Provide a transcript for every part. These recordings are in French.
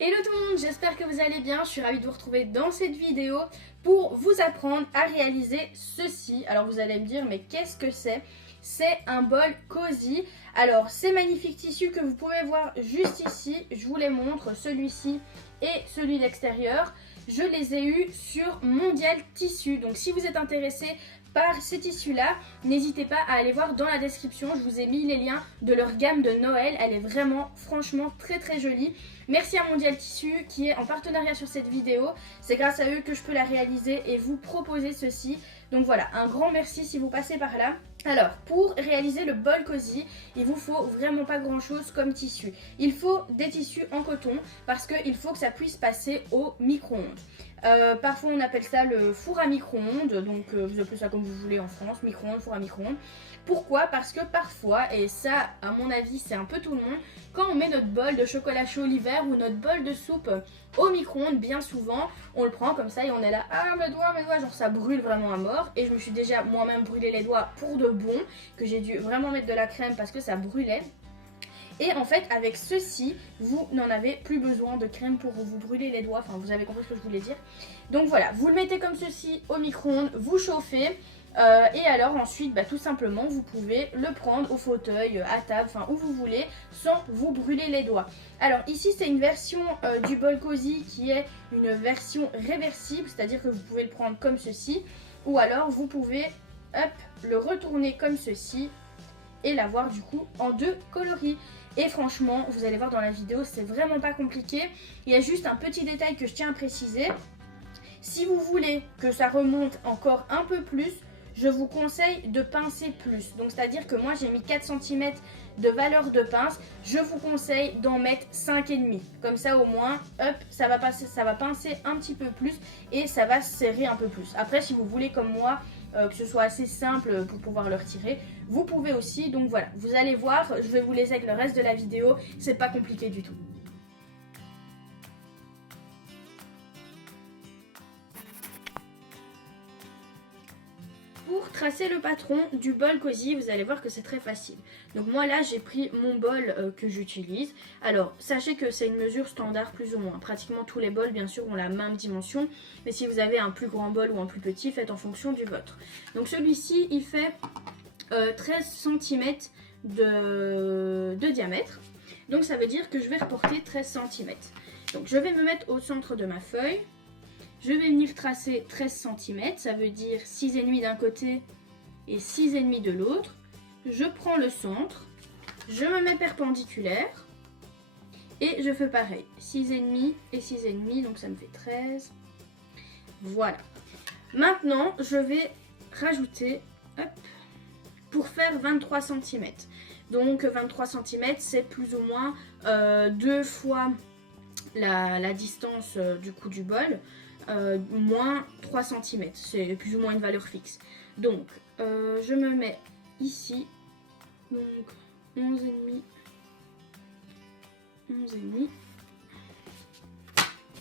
Hello tout le monde, j'espère que vous allez bien, je suis ravie de vous retrouver dans cette vidéo pour vous apprendre à réaliser ceci. Alors vous allez me dire, mais qu'est-ce que c'est? C'est un bol cosy. Alors ces magnifiques tissus que vous pouvez voir juste ici, je vous les montre, celui-ci et celui d'extérieur. Je les ai eus sur Mondial Tissu, donc si vous êtes intéressé par ces tissus-là, n'hésitez pas à aller voir dans la description, je vous ai mis les liens de leur gamme de Noël, elle est vraiment franchement très jolie. Merci à Mondial Tissu qui est en partenariat sur cette vidéo, c'est grâce à eux que je peux la réaliser et vous proposer ceci. Donc voilà, un grand merci si vous passez par là. Alors, pour réaliser le bol cosy, il vous faut vraiment pas grand chose comme tissu. Il faut des tissus en coton parce qu'il faut que ça puisse passer au micro-ondes. Parfois on appelle ça le four à micro-ondes, donc vous appelez ça comme vous voulez en France, micro-ondes, four à micro-ondes. Pourquoi? Parce que parfois, et ça à mon avis c'est un peu tout le monde, quand on met notre bol de chocolat chaud l'hiver ou notre bol de soupe au micro-ondes, bien souvent on le prend comme ça et on est là, ah mes doigts, genre ça brûle vraiment à mort. Et je me suis déjà moi-même brûlé les doigts pour de bon, que j'ai dû vraiment mettre de la crème parce que ça brûlait. Et en fait, avec ceci, vous n'en avez plus besoin de crème pour vous brûler les doigts. Enfin, vous avez compris ce que je voulais dire. Donc voilà, vous le mettez comme ceci au micro-ondes, vous chauffez. Et alors ensuite, tout simplement, vous pouvez le prendre au fauteuil, à table, enfin où vous voulez, sans vous brûler les doigts. Alors ici, c'est une version du bol cosy qui est une version réversible, c'est-à-dire que vous pouvez le prendre comme ceci. Ou alors, vous pouvez, hop, le retourner comme ceci et l'avoir du coup en deux coloris. Et franchement, vous allez voir dans la vidéo, c'est vraiment pas compliqué. Il y a juste un petit détail que je tiens à préciser. Si vous voulez que ça remonte encore un peu plus, je vous conseille de pincer plus. Donc c'est-à-dire que moi j'ai mis 4 cm de valeur de pince, je vous conseille d'en mettre 5,5. Comme ça au moins, hop, ça va pincer un petit peu plus et ça va serrer un peu plus. Après si vous voulez comme moi, que ce soit assez simple pour pouvoir le retirer, vous pouvez aussi. Donc voilà, vous allez voir, je vais vous laisser avec le reste de la vidéo, c'est pas compliqué du tout. Pour tracer le patron du bol cosy, vous allez voir que c'est très facile. Donc moi là j'ai pris mon bol que j'utilise. Alors sachez que c'est une mesure standard plus ou moins. Pratiquement tous les bols bien sûr ont la même dimension. Mais si vous avez un plus grand bol ou un plus petit, faites en fonction du vôtre. Donc celui-ci il fait 13 cm de diamètre. Donc ça veut dire que je vais reporter 13 cm. Donc je vais me mettre au centre de ma feuille. Je vais venir tracer 13 cm, ça veut dire 6,5 d'un côté et 6,5 de l'autre. Je prends le centre, je me mets perpendiculaire et je fais pareil. 6,5 et 6,5, donc ça me fait 13. Voilà. Maintenant, je vais rajouter, hop, pour faire 23 cm. Donc 23 cm, c'est plus ou moins 2 fois la distance du coup du bol. Moins 3 cm, c'est plus ou moins une valeur fixe. Donc je me mets ici, donc 11,5, 11,5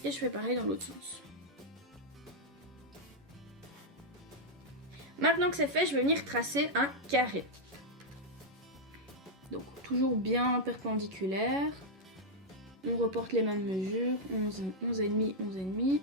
et je fais pareil dans l'autre sens. Maintenant que c'est fait, je vais venir tracer un carré. Donc toujours bien perpendiculaire. On reporte les mêmes mesures, 11,5, 11,5.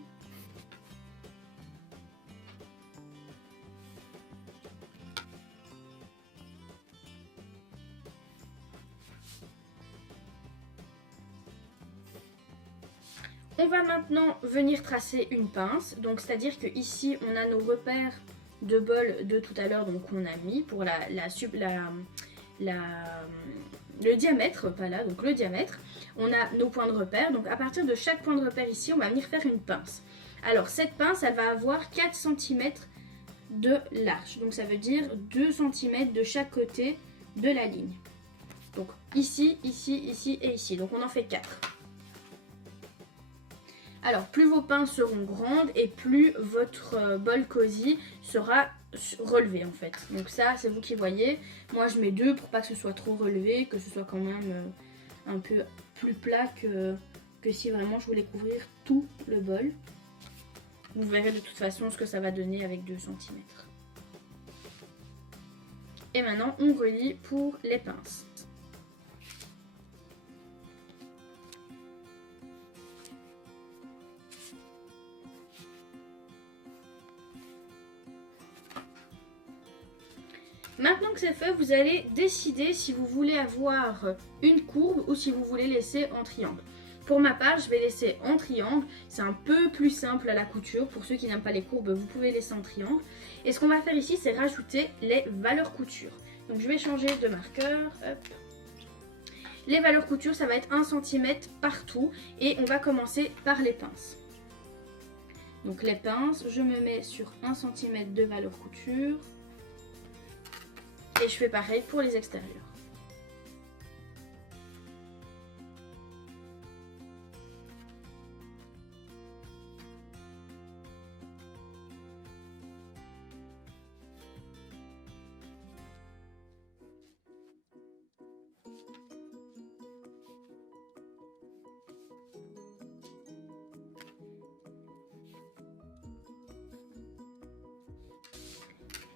On va maintenant venir tracer une pince, donc c'est-à-dire que ici on a nos repères de bol de tout à l'heure, donc on a mis pour le diamètre, pas là, donc le diamètre. On a nos points de repère, donc à partir de chaque point de repère ici, on va venir faire une pince. Alors cette pince, elle va avoir 4 cm de large, donc ça veut dire 2 cm de chaque côté de la ligne. Donc ici, ici, ici et ici, donc on en fait 4. Alors, plus vos pinces seront grandes et plus votre bol cosy sera relevé en fait. Donc ça, c'est vous qui voyez. Moi, je mets 2 pour pas que ce soit trop relevé, que ce soit quand même un peu plus plat que si vraiment je voulais couvrir tout le bol. Vous verrez de toute façon ce que ça va donner avec 2 cm. Et maintenant, on relie pour les pinces. Maintenant que c'est fait, vous allez décider si vous voulez avoir une courbe ou si vous voulez laisser en triangle. Pour ma part, je vais laisser en triangle. C'est un peu plus simple à la couture. Pour ceux qui n'aiment pas les courbes, vous pouvez laisser en triangle. Et ce qu'on va faire ici, c'est rajouter les valeurs couture. Donc je vais changer de marqueur. Hop. Les valeurs couture, ça va être 1 cm partout. Et on va commencer par les pinces. Donc les pinces, je me mets sur 1 cm de valeur couture. Et je fais pareil pour les extérieurs.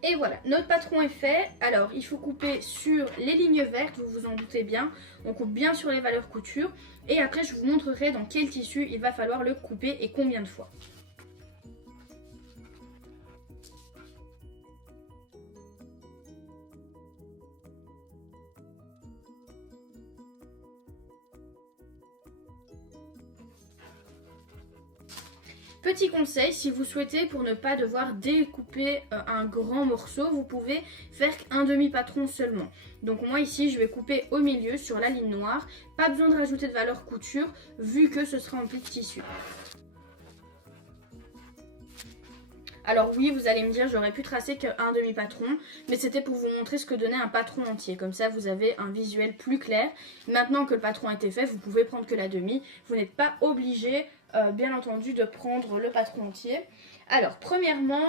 Et voilà, notre patron est fait. Alors, il faut couper sur les lignes vertes, vous vous en doutez bien. On coupe bien sur les valeurs couture. Et après, je vous montrerai dans quel tissu il va falloir le couper et combien de fois. Petit conseil, si vous souhaitez, pour ne pas devoir découper un grand morceau, vous pouvez faire un demi-patron seulement. Donc moi ici, je vais couper au milieu sur la ligne noire. Pas besoin de rajouter de valeur couture, vu que ce sera en pli de tissu. Alors oui, vous allez me dire, j'aurais pu tracer qu'un demi-patron, mais c'était pour vous montrer ce que donnait un patron entier. Comme ça, vous avez un visuel plus clair. Maintenant que le patron a été fait, vous pouvez prendre que la demi. Vous n'êtes pas obligé, bien entendu, de prendre le patron entier. Alors, premièrement,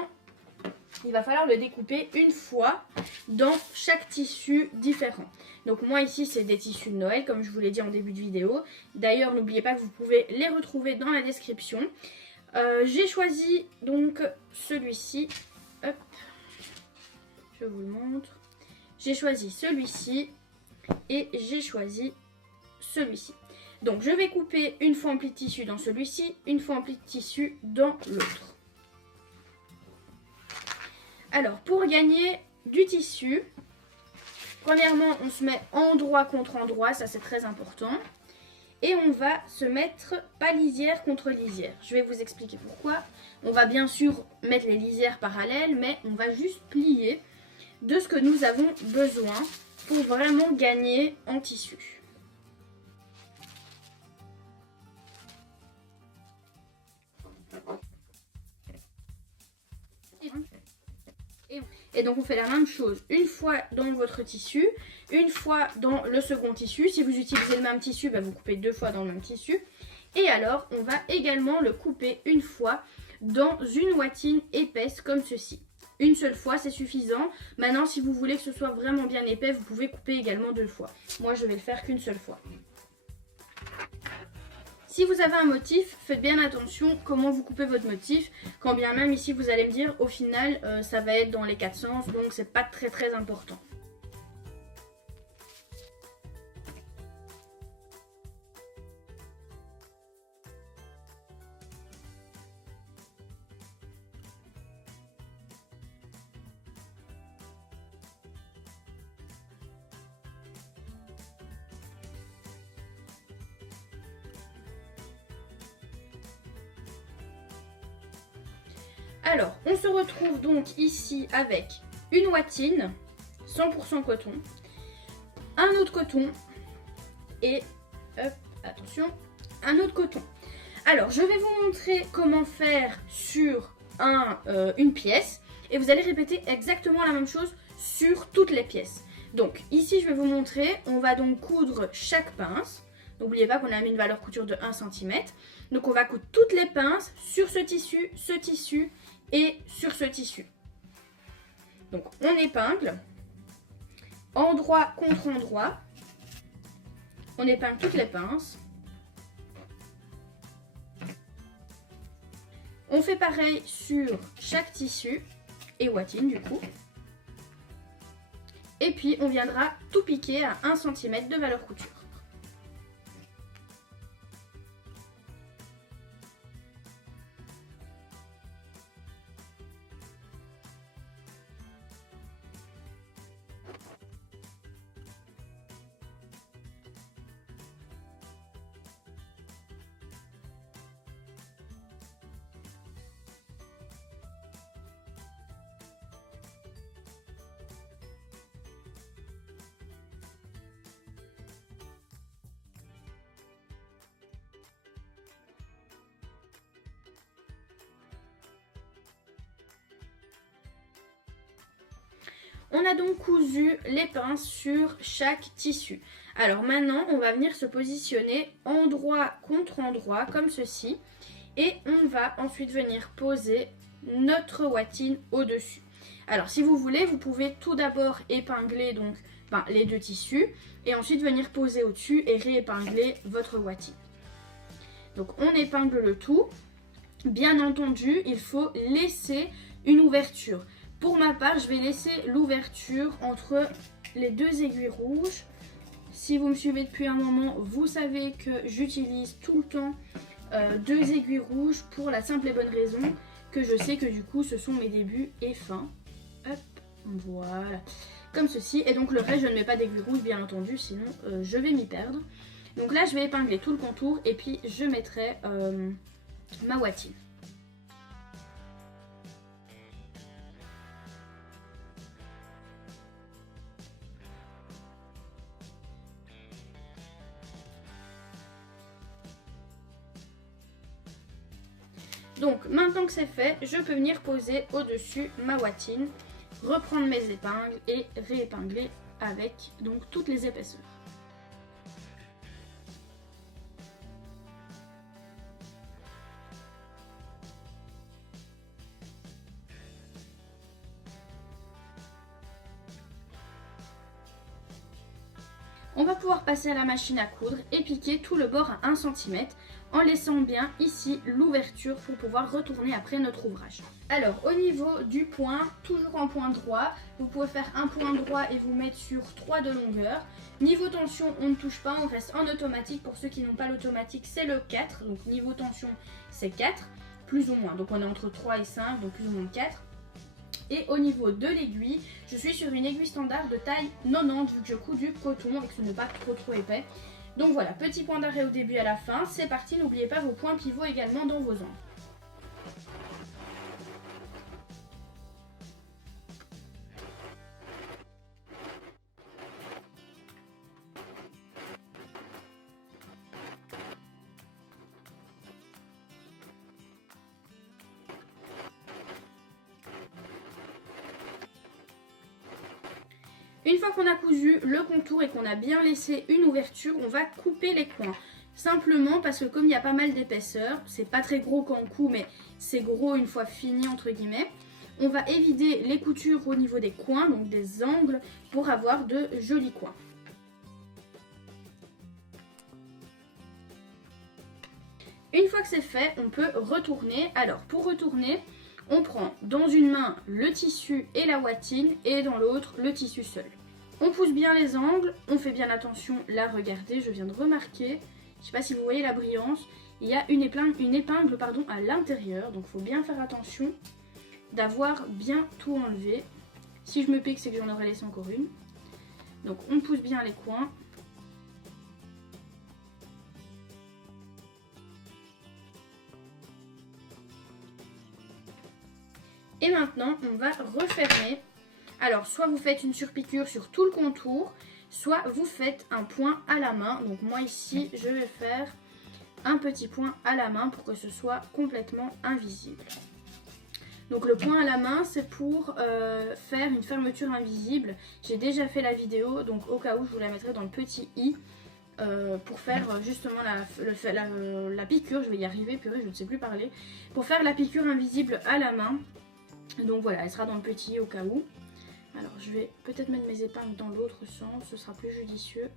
il va falloir le découper une fois dans chaque tissu différent. Donc moi ici, c'est des tissus de Noël, comme je vous l'ai dit en début de vidéo. D'ailleurs, n'oubliez pas que vous pouvez les retrouver dans la description. J'ai choisi donc celui-ci. Hop, je vous le montre. J'ai choisi celui-ci et j'ai choisi celui-ci. Donc je vais couper une fois en pli de tissu dans celui-ci, une fois en pli de tissu dans l'autre. Alors pour gagner du tissu, premièrement on se met endroit contre endroit, ça c'est très important. Et on va se mettre pas lisière contre lisière. Je vais vous expliquer pourquoi. On va bien sûr mettre les lisières parallèles, mais on va juste plier de ce que nous avons besoin pour vraiment gagner en tissu. Et donc on fait la même chose une fois dans votre tissu, une fois dans le second tissu. Si vous utilisez le même tissu, vous coupez 2 fois dans le même tissu. Et alors on va également le couper une fois dans une ouatine épaisse comme ceci. Une seule fois c'est suffisant. Maintenant si vous voulez que ce soit vraiment bien épais, vous pouvez couper également 2 fois. Moi je vais le faire qu'une seule fois. Si vous avez un motif, faites bien attention comment vous coupez votre motif. Quand bien même ici vous allez me dire au final ça va être dans les 4 sens, donc c'est pas très important. Alors, on se retrouve donc ici avec une ouatine 100% coton, un autre coton et, hop, attention, un autre coton. Alors, je vais vous montrer comment faire sur une pièce et vous allez répéter exactement la même chose sur toutes les pièces. Donc, ici, je vais vous montrer, on va donc coudre chaque pince. N'oubliez pas qu'on a mis une valeur couture de 1 cm. Donc, on va coudre toutes les pinces sur ce tissu et sur ce tissu. Donc on épingle endroit contre endroit, on épingle toutes les pinces, on fait pareil sur chaque tissu et ouatine du coup, et puis on viendra tout piquer à 1 cm de valeur couture. On a donc cousu les pinces sur chaque tissu. Alors maintenant, on va venir se positionner endroit contre endroit comme ceci. Et on va ensuite venir poser notre watine au-dessus. Alors si vous voulez, vous pouvez tout d'abord épingler donc les deux tissus et ensuite venir poser au-dessus et réépingler votre watine. Donc on épingle le tout. Bien entendu, il faut laisser une ouverture. Pour ma part, je vais laisser l'ouverture entre les deux aiguilles rouges. Si vous me suivez depuis un moment, vous savez que j'utilise tout le temps deux aiguilles rouges pour la simple et bonne raison que je sais que du coup ce sont mes débuts et fins. Hop, voilà, comme ceci. Et donc le reste, je ne mets pas d'aiguilles rouges bien entendu, sinon je vais m'y perdre. Donc là, je vais épingler tout le contour et puis je mettrai ma watine. Donc maintenant que c'est fait, je peux venir poser au-dessus ma watine, reprendre mes épingles et réépingler avec donc toutes les épaisseurs. On va pouvoir passer à la machine à coudre et piquer tout le bord à 1 cm en laissant bien ici l'ouverture pour pouvoir retourner après notre ouvrage. Alors au niveau du point, toujours en point droit, vous pouvez faire un point droit et vous mettre sur 3 de longueur. Niveau tension, on ne touche pas, on reste en automatique. Pour ceux qui n'ont pas l'automatique, c'est le 4. Donc niveau tension, c'est 4, plus ou moins. Donc on est entre 3 et 5, donc plus ou moins 4. Et au niveau de l'aiguille, je suis sur une aiguille standard de taille 90 vu que je couds du coton et que ce n'est pas trop épais. Donc voilà, petit point d'arrêt au début et à la fin. C'est parti, n'oubliez pas vos points pivots également dans vos angles. Une fois qu'on a cousu le contour et qu'on a bien laissé une ouverture, on va couper les coins. Simplement parce que comme il y a pas mal d'épaisseur, c'est pas très gros quand on coud, mais c'est gros une fois fini entre guillemets. On va évider les coutures au niveau des coins, donc des angles, pour avoir de jolis coins. Une fois que c'est fait, on peut retourner. Alors pour retourner, on prend dans une main le tissu et la watine et dans l'autre le tissu seul. On pousse bien les angles, on fait bien attention. Là regardez, je viens de remarquer, je ne sais pas si vous voyez la brillance, il y a une épingle à l'intérieur, donc il faut bien faire attention d'avoir bien tout enlevé. Si je me pique, c'est que j'en aurais laissé encore une. Donc on pousse bien les coins. Et maintenant, on va refermer. Alors, soit vous faites une surpiqûre sur tout le contour, soit vous faites un point à la main. Donc moi ici, je vais faire un petit point à la main pour que ce soit complètement invisible. Donc le point à la main, c'est pour faire une fermeture invisible. J'ai déjà fait la vidéo, donc au cas où, je vous la mettrai dans le petit i. Pour faire justement la piqûre, je vais y arriver, purée, je ne sais plus parler. Pour faire la piqûre invisible à la main. Donc voilà, elle sera dans le petit au cas où. Alors je vais peut-être mettre mes épingles dans l'autre sens, ce sera plus judicieux.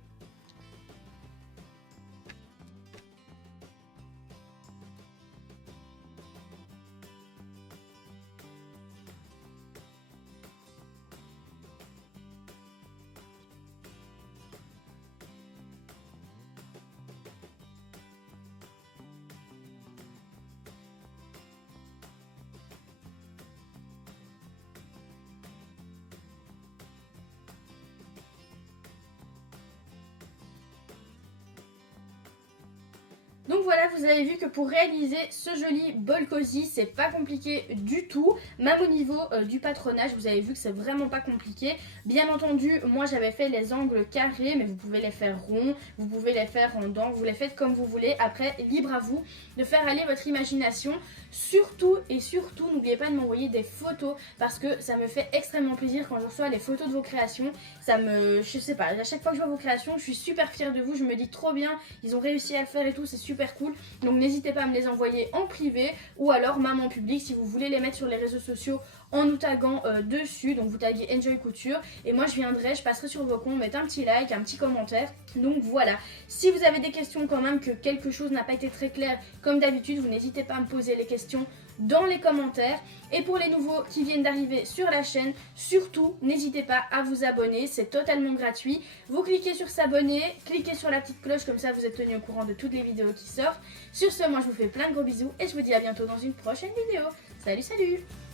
Donc voilà, vous avez vu que pour réaliser ce joli bol cosy, c'est pas compliqué du tout. Même au niveau du patronage, vous avez vu que c'est vraiment pas compliqué. Bien entendu, moi j'avais fait les angles carrés, mais vous pouvez les faire ronds, vous pouvez les faire en dents, vous les faites comme vous voulez. Après, libre à vous de faire aller votre imagination. Surtout et surtout, n'oubliez pas de m'envoyer des photos parce que ça me fait extrêmement plaisir quand je reçois les photos de vos créations. Je sais pas, à chaque fois que je vois vos créations, je suis super fière de vous, je me dis trop bien, ils ont réussi à le faire et tout, c'est super cool. Donc n'hésitez pas à me les envoyer en privé ou alors même en public si vous voulez les mettre sur les réseaux sociaux en nous taguant dessus. Donc vous taguez Enjoy Couture et moi je passerai sur vos comptes, mettre un petit like, un petit commentaire. Donc voilà, si vous avez des questions quand même, que quelque chose n'a pas été très clair comme d'habitude, vous n'hésitez pas à me poser les questions dans les commentaires. Et pour les nouveaux qui viennent d'arriver sur la chaîne, surtout n'hésitez pas à vous abonner, c'est totalement gratuit. Vous cliquez sur s'abonner, cliquez sur la petite cloche, comme ça vous êtes tenu au courant de toutes les vidéos qui sortent. Sur ce, moi je vous fais plein de gros bisous et je vous dis à bientôt dans une prochaine vidéo. Salut salut!